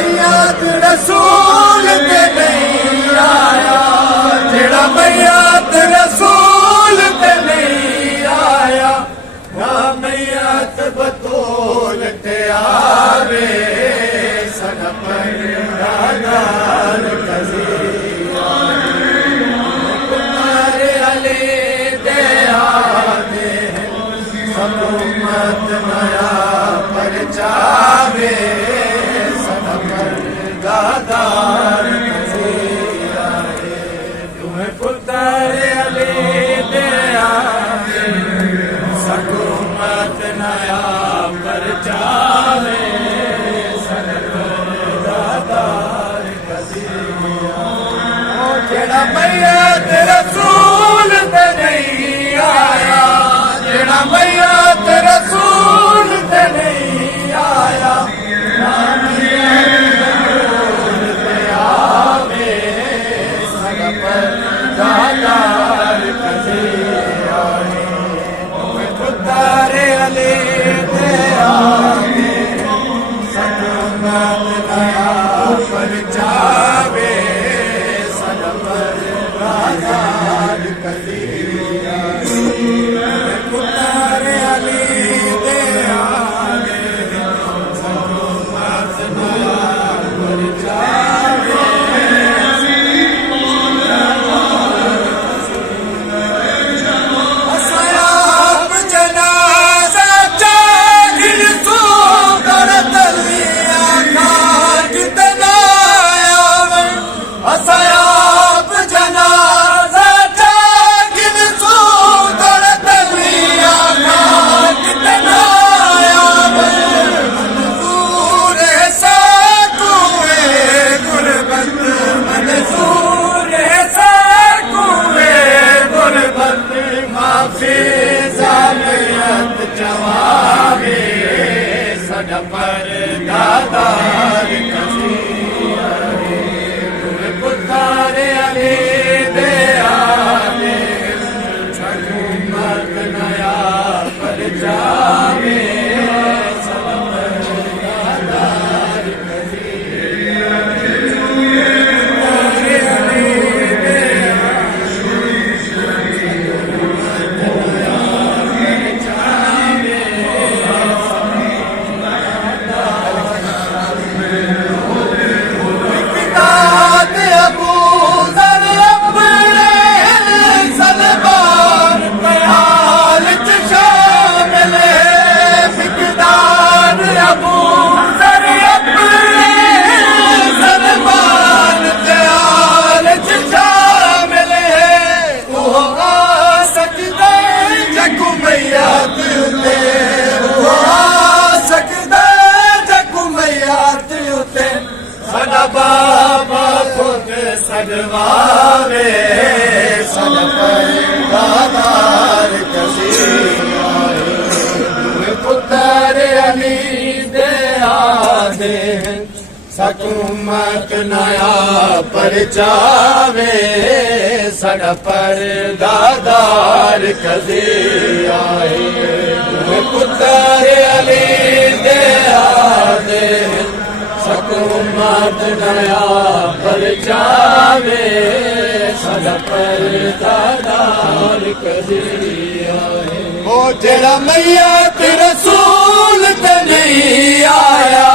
मैयत रसूल ते नहीं आया, जेड़ा मैयत रसूल ते नहीं आया, ना मैयत बतूल ते आवे, साडा परदादार कज़िया पुत्र अली दे आवे, हुकूमत नया परचावे, साडा परदादार कज़िया तुम्हें पुत्र अली दे आवे, हुकूमत नया परचावे, साडा परदादार कज़िया जेड़ा मैयत रसूल ते नहीं आया, जेड़ा मैयत रसूल ते नहीं आया, ना मैयत रसूल ते आवे, साडा परदादार कज़िया तुम्हें पुत्र अली दे आवे, हुकूमत नया परचावे, साडा परदादार कज़िया पुत्र अली दे आवे, हुकूमत नया परचावे, असयाब जनाजा चाहिल तू कर तलिया खाट तना आवे, असयाब जनाजा चाहिल तू कर तलिया खाट तना आवे, मंजूर है साकुए गुरबत, मंजूर है साकुए गुरबत, माफी ज़ालियत जवाबे, साडा परदादार कज़िया तुम्हें पुत्र अली दे आवे, हुकूमत नया परचावे, साडा परदादार कज़िया बाबा खुद सजवावे, साडा परदादार कज़िया तुम्हें पुत्र अली दे आवे, हुकूमत नया परचावे, साडा परदादार कज़िया तुम्हें पुत्र अली दे आवे, हुकूमत नया परचावे, साडा परदादार कज़िया ओ जेड़ा मैयत रसूल ते नहीं आया,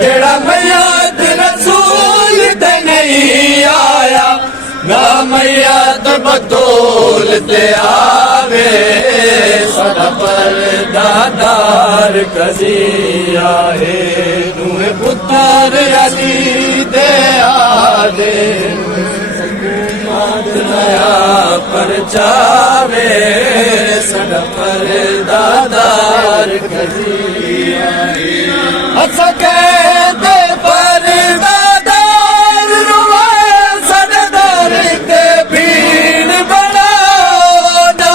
जेड़ा मैयत रसूल ते नहीं आया, ना मैयत बतूल ते आवे, साडा परदादार कज़िया तुम्हें पुत्र अली दे आवे, हुकूमत नया परचावे, साडा परदादार कज़िया असा कहते परदादार रुवाए, साडे दर ते भीड़ बनाना,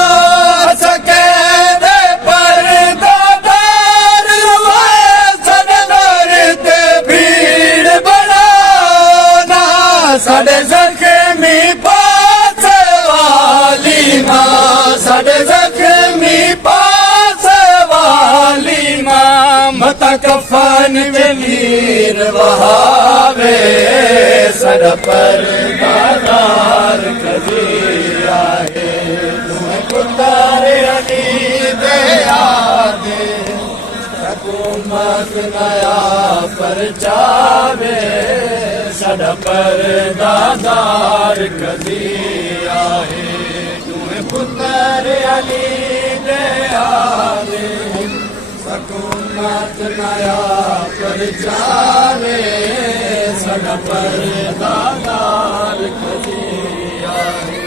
असा कहते परदादार रुवाए, साडे दर ते भीड़ बनाना, साडे ज़ख्मी पास वाली मां, साडे ज़ख्मी पास वाली मां, मता कफा कफन जमीर वहावे सड़ पर दादार कजी आए तुम्हें पुत्र अली दे आदे हुकूमत नया पर जावे सड़ पर दादार कजी आए तुम्हें पुत्र अली दे आदे हुकूमत नया पर जावे सड़ पर दादार कजी आए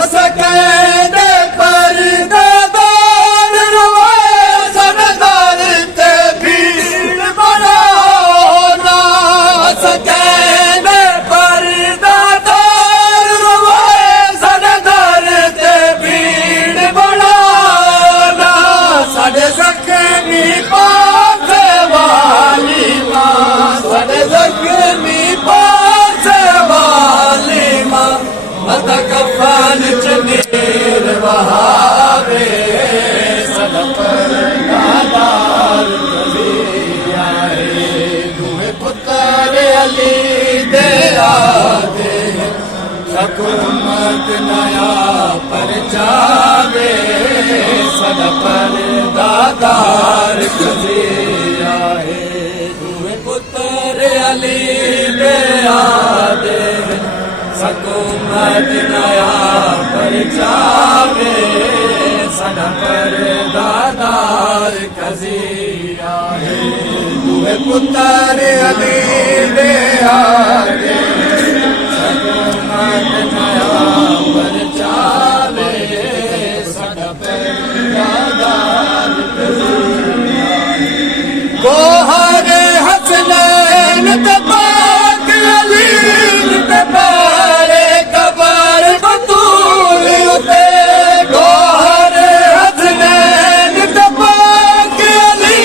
अस कहने पर दादार रोए सड़दार ते भीड़ बनाना अस कहने पर दादार रोए सड़दार ते भीड़ बनाना साढ़े जख्मी पास वाली माँ साढ़े जख्मी पास वाली माँ मत कफन जमीर वहावे सड़ पर दादार कजी आए तुम्हें पुत्र अली दे आदे हुकूमत नया पर जावे सड़ पर दादार कजी आए तुम्हें पुत्र अली दे आदे हुकूमत नया पर जावे सड़ पर दादार कजी आए तुम्हें पुत्र अली दे आदे हुकूमत नया पर जावे सड़ पर दादार कजी आए गोहर हसनैन तबाक अली तबारे कबर बतूल उते गोहर हसनैन तबाक अली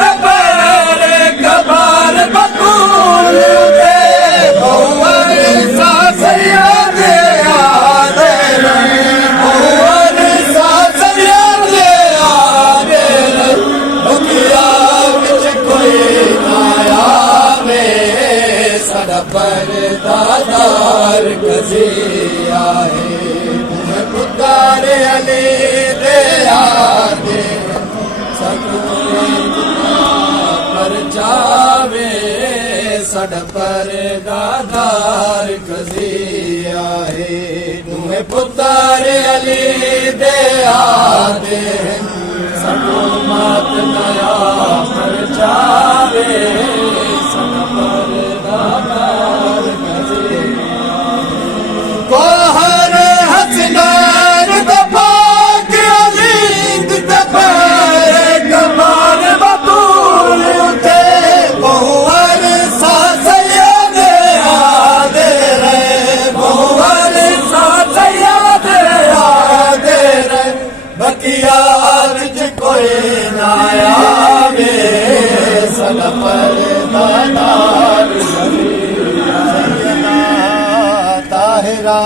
तबारे कबर बतूल उते बहुवर सा सैयद आदे बहुवर सा सैयद आदे दुनिया विच कोई ना आवे सड़ पर दादार कजी आए तुम्हें पुकार अली दे आदे हुकूमत पर जावे सड़ पर दादार कजी आए तुम्हें पुकार अली दे आदे हुकूमत नया पर जावे सड़ पर दादार कजी गोहर हसनैन तबाक अली तबारे कबर बतूल उते बहुवर सा सैयद आदे रे बहुवर सा सैयद आदे रे बकिया विच कोई ना आवे सड़ पर दादार कजी ताहिरा